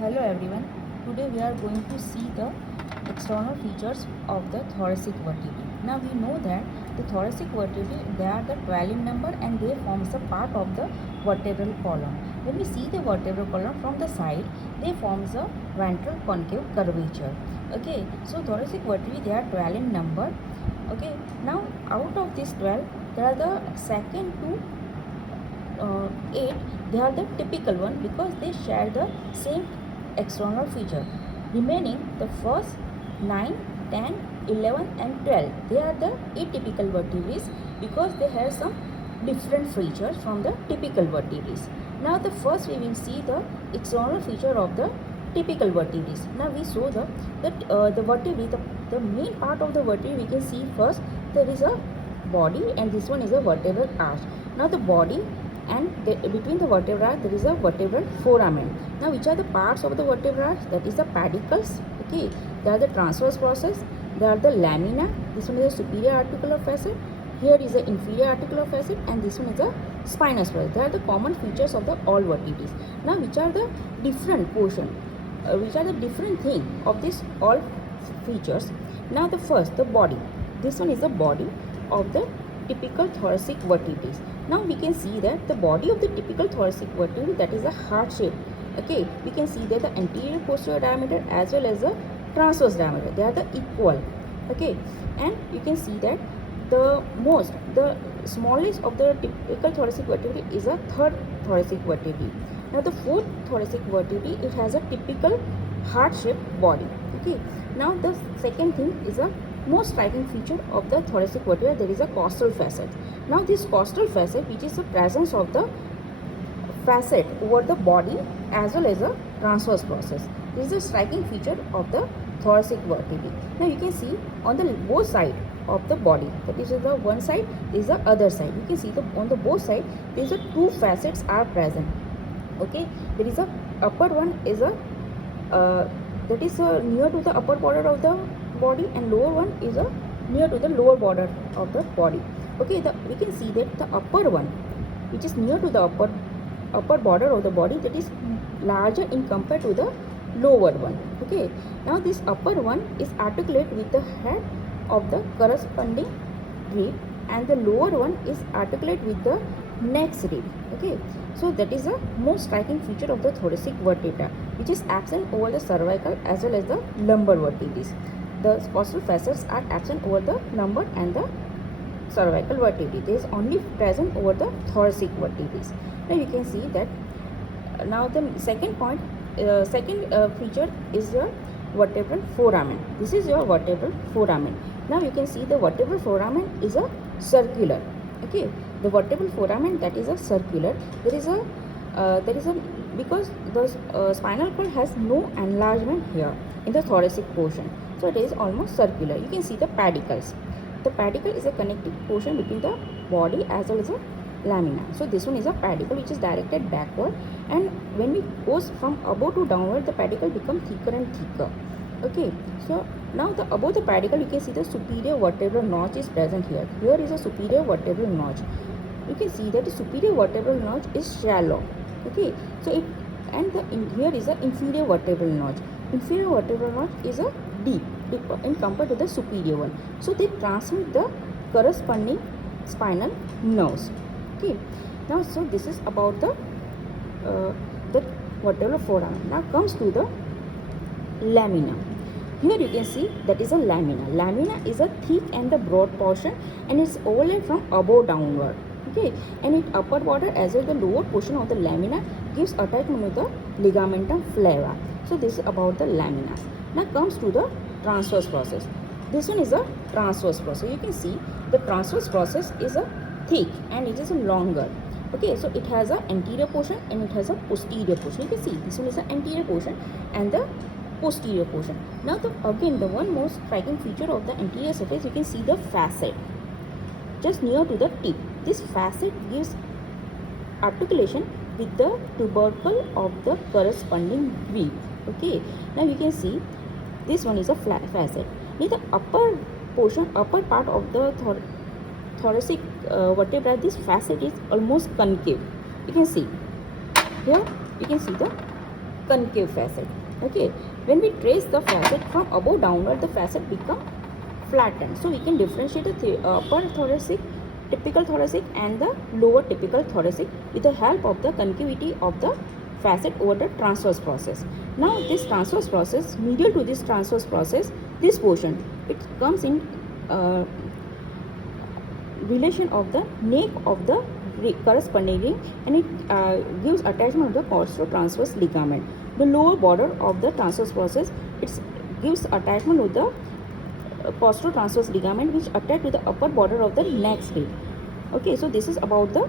Hello everyone. Today we are going to see the external features of the thoracic vertebrae. Now we know that the thoracic vertebrae, they are the 12 in number and they forms a part of the vertebral column. When we see the vertebral column from the side, they forms a ventral concave curvature. Okay, so thoracic vertebrae, they are 12 in number. Okay, now out of this 12, there are the second to 8, they are the typical one because they share the same external feature. Remaining the first 9, 10, 11 and 12, they are the atypical vertebrae because they have some different features from the typical vertebrae. Now the first we will see the external feature of the typical vertebrae. Now we saw the vertebrae, the main part of the vertebrae we can see first. There is a body and this one is a vertebral arch. Now the body and between the vertebrae there is a vertebral foramen. Now which are the parts of the vertebrae? That is the pedicles. Okay, there are the transverse process, there are the lamina, this one is a superior articular facet, here is the inferior articular facet and this one is a spinous process. They are the common features of the all vertebrae. Now which are the different portion, which are the different thing of this all features? Now the first, the body. This one is the body of the typical thoracic vertebrae. Now we can see that the body of the typical thoracic vertebrae, that is a heart shape. Okay, we can see that the anterior posterior diameter as well as the transverse diameter, they are the equal. Okay, and you can see that the smallest of the typical thoracic vertebrae is a third thoracic vertebrae. Now the fourth thoracic vertebrae, it has a typical heart shaped body. Okay, now the second thing is a most striking feature of the thoracic vertebra, there is a costal facet. Now this costal facet, which is the presence of the facet over the body as well as a transverse process. This is a striking feature of the thoracic vertebrae. Now you can see on the both side of the body, that is the one side, is the other side. You can see on the both side there is a two facets are present. Okay, there is a upper one is a that is near to the upper border of the body and lower one is a near to the lower border of the body. Okay, we can see that the upper one, which is near to the upper border of the body, that is larger in compared to the lower one. Okay, now this upper one is articulate with the head of the corresponding rib and the lower one is articulate with the next rib. Okay, so that is a most striking feature of the thoracic vertebra, which is absent over the cervical as well as the lumbar vertebrae. The costal facets are absent over the lumbar and the cervical vertebrae. They is only present over the thoracic vertebrae. Now you can see that now the second point, second feature is the vertebral foramen. This is your vertebral foramen. Now you can see the vertebral foramen is a circular. Okay, the vertebral foramen, that is a circular. There is a because the spinal cord has no enlargement here in the thoracic portion, so it is almost circular. You can see the pedicles. The pedicle is a connecting portion between the body as well as the lamina. So this one is a pedicle which is directed backward, and when we goes from above to downward, the pedicle become thicker and thicker. Okay, so now the above the pedicle, you can see the superior vertebral notch is present here. Here is a superior vertebral notch. You can see that the superior vertebral notch is shallow. Okay, so here is the inferior vertebral notch. Inferior vertebral notch is a deeper in compared to the superior one. So they transmit the corresponding spinal nerves. Okay, now so this is about the vertebral foramen. Now comes to the lamina. Here you can see that is a lamina. Lamina is a thick and the broad portion and it's overlaid from above downward. Okay, and its upper border as well as the lower portion of the lamina gives attachment with the ligamentum flava. So this is about the lamina. Now comes to the transverse process. This one is a transverse process. You can see the transverse process is a thick and it is a longer. Okay, so it has a anterior portion and it has a posterior portion. You can see this one is the anterior portion and the posterior portion. Now again the one most striking feature of the anterior surface, you can see the facet just near to the tip. This facet gives articulation with the tubercle of the corresponding rib. Okay, now you can see this one is a flat facet. Near the upper portion, upper part of the thoracic vertebra, this facet is almost concave. You can see here, you can see the concave facet. Okay, when we trace the facet from above downward, the facet become flattened. So we can differentiate the upper thoracic, typical thoracic and the lower typical thoracic with the help of the concavity of the facet over the transverse process. Now this transverse process, medial to this transverse process, this portion, it comes in relation of the neck of the corresponding ring, and it gives attachment of the costotransverse ligament. The lower border of the transverse process, it gives attachment with the costotransverse ligament which attach to the upper border of the neck strip. Okay, so this is about the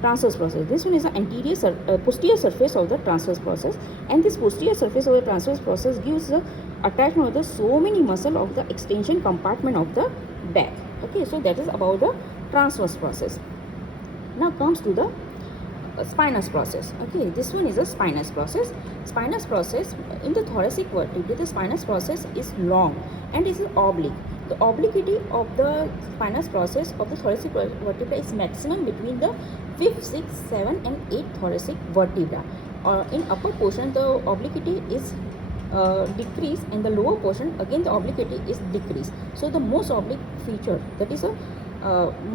transverse process. This one is the posterior surface of the transverse process, and this posterior surface of the transverse process gives the attachment of the so many muscle of the extension compartment of the back. Okay, so that is about the transverse process. Now comes to the spinous process. Okay, this one is a spinous process. Spinous process in the thoracic vertebrae, the spinous process is long and is oblique. The obliquity of the spinous process of the thoracic vertebra is maximum between the 5th, 6th, 7th and 8th thoracic vertebra. In upper portion, the obliquity is decrease, and the lower portion again the obliquity is decreased. So the most oblique feature, that is a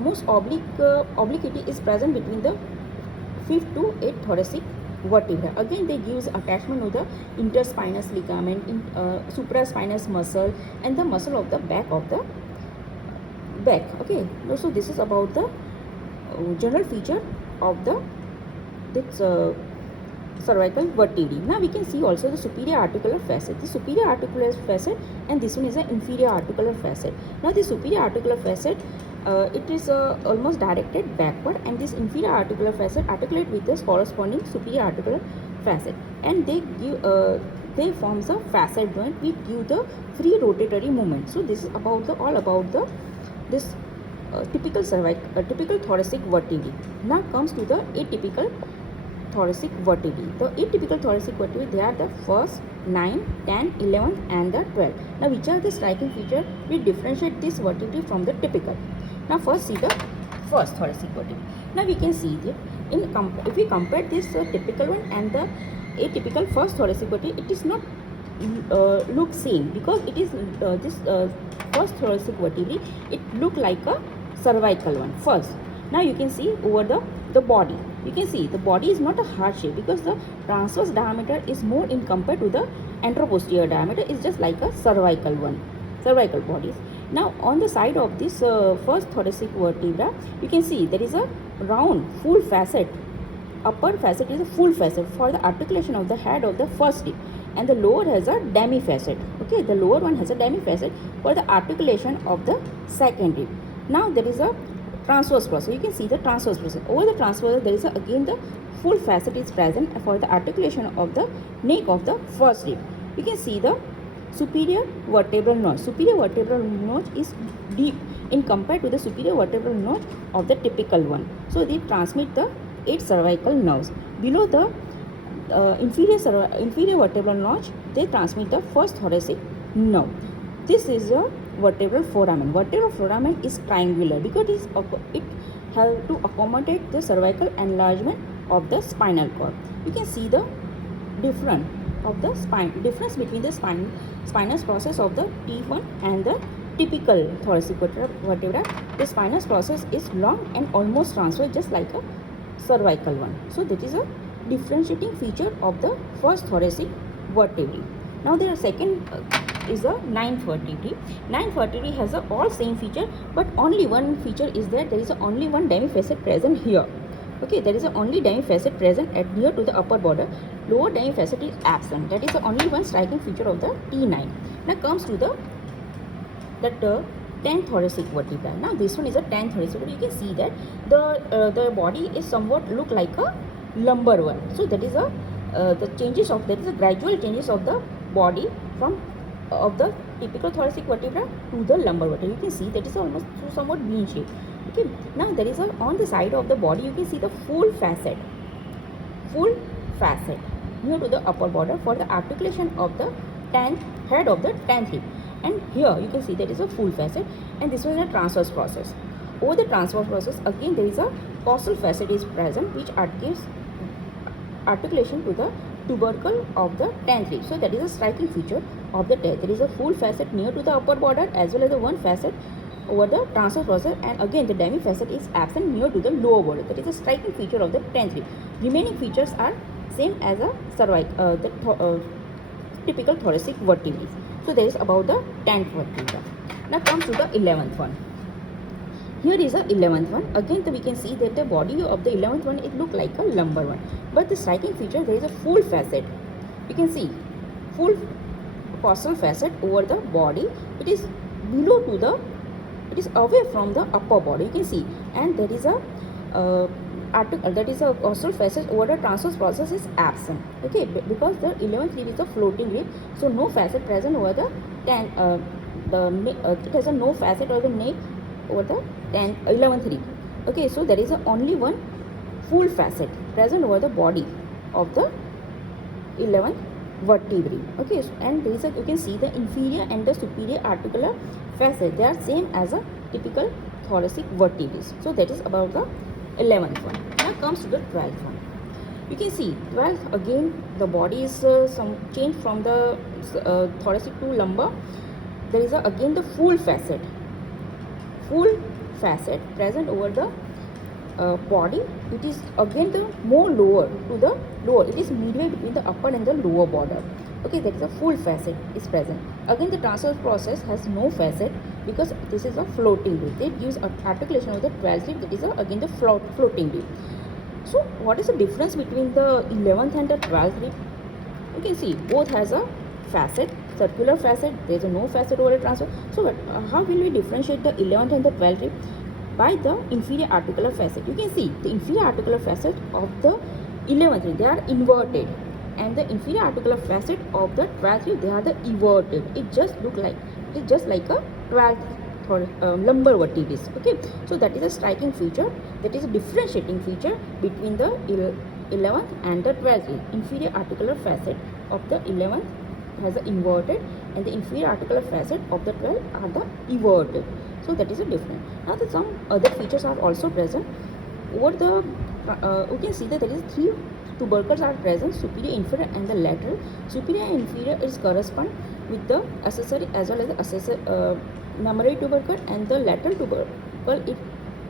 most obliquity is present between the 5th to 8th thoracic vertebra. Again they gives attachment to the interspinous ligament, supraspinous muscle and the muscle of the back of the back. Okay, so this is about the general feature of the this cervical vertebrae. Now we can see also the superior articular facet. The superior articular facet, and this one is the inferior articular facet. Now the superior articular facet, it is almost directed backward, and this inferior articular facet articulate with the corresponding superior articular facet, and they give they forms a facet joint which give the free rotatory movement. So this is about the all about the this typical typical thoracic vertebrae. Now comes to the atypical thoracic vertebrae. The atypical thoracic vertebrae, they are the first, 9, 10, 11 and the 12. Now which are the striking feature we differentiate this vertebrae from the typical. Now first see the first thoracic vertebrae. Now we can see that if we compare this typical one and the atypical first thoracic vertebrae, it is not look same, because it is this first thoracic vertebrae, it look like a cervical one first. Now you can see over the body, you can see the body is not a heart shape, because the transverse diameter is more in compared to the anteroposterior diameter is just like a cervical one, cervical bodies. Now on the side of this first thoracic vertebra, you can see there is a round full facet. Upper facet is a full facet for the articulation of the head of the first rib, and the lower has a demi facet. Okay, the lower one has a demi facet for the articulation of the second rib. Now there is a transverse process. You can see the transverse process. Over the transverse, there is again the full facet is present for the articulation of the neck of the first rib. You can see the superior vertebral notch. Superior vertebral notch is deep in compared to the superior vertebral notch of the typical one. So they transmit the 8 cervical nerves. Below the inferior vertebral notch, they transmit the first thoracic nerve. This is a vertebral foramen. Vertebral foramen is triangular because it have to accommodate the cervical enlargement of the spinal cord. You can see the difference between the spinous process of the T1 and the typical thoracic vertebra. The spinous process is long and almost transverse, just like a cervical one. So that is a differentiating feature of the first thoracic vertebrae. Now the second is a ninth vertebrae. Ninth vertebrae has all same feature, but only one feature is that there is only one demifacet present here. Okay, there is only demifacet present at near to the upper border. Lower demifacet is absent. That is the only one striking feature of the T9. Now comes to the 10th thoracic vertebra. Now this one is a 10th thoracic vertebra. You can see that the body is somewhat look like a lumbar one. So that is the gradual changes of the body from of the typical thoracic vertebra to the lumbar vertebra. You can see that is almost somewhat bean shape. Okay. Now there is on the side of the body, you can see the full facet near to the upper border for the articulation of the 10th head of the 10th rib. And here you can see there is a full facet, and this was a transverse process. Over the transverse process, again there is a costal facet is present, which gives articulation to the tubercle of the 10th rib. So that is a striking feature of the 10th. There is a full facet near to the upper border as well as the one facet over the transverse process, and again the demifacet is absent near to the lower border. That is a striking feature of the 10th rib. Remaining features are same as a typical thoracic vertebrae. So there is about the 10th vertebra. Now comes to the 11th one. Here is the 11th one. Again we can see that the body of the 11th one, it look like a lumbar one, but the striking feature, there is a full facet. You can see full costal facet over the body. It is below to the, it is away from the upper body, you can see, and there is a that is a costal facet over the transverse process is absent. Okay, because the 11th rib is a floating rib, so no facet present over the it has a no facet over the neck over the 11th rib. Okay, so there is only one full facet present over the body of the 11th vertebrae. Okay, so, and there is you can see the inferior and the superior articular facet, they are same as a typical thoracic vertebrae. So that is about the 11th one. Now comes to the 12th one. You can see 12th, again the body is some change from the thoracic to lumbar. There is again the full facet present over the body. It is again the more lower to the lower, it is midway between the upper and the lower border. Okay, that is a full facet is present. Again the transverse process has no facet because this is a floating rib. It gives articulation of the 12th rib, that is again the floating rib. So what is the difference between the 11th and the 12th rib? You can see both has a facet, circular facet, there is no facet over the transverse. So how will we differentiate the 11th and the 12th rib? By the inferior articular facet. You can see the inferior articular facet of the 11th rib, they are inverted, and the inferior articular facet of the 12th rib, they are the everted. It just look like, it is just like a 12th lumbar vertebrae. Okay, so that is a striking feature, that is a differentiating feature between the 11th and the 12th rib. Inferior articular facet of the 11th has a inverted, and the inferior articular facet of the 12th are the everted. So that is a difference. Now some other features are also present over the you can see that there is 3 tubercles are present, superior, inferior and the lateral. Superior and inferior is correspond with the accessory as well as the accessory mammary tubercle, and the lateral tubercle, it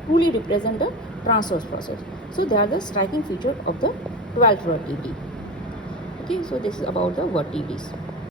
truly represent the transverse process. So they are the striking feature of the 12th vertebrae. Okay, so this is about the vertebrae.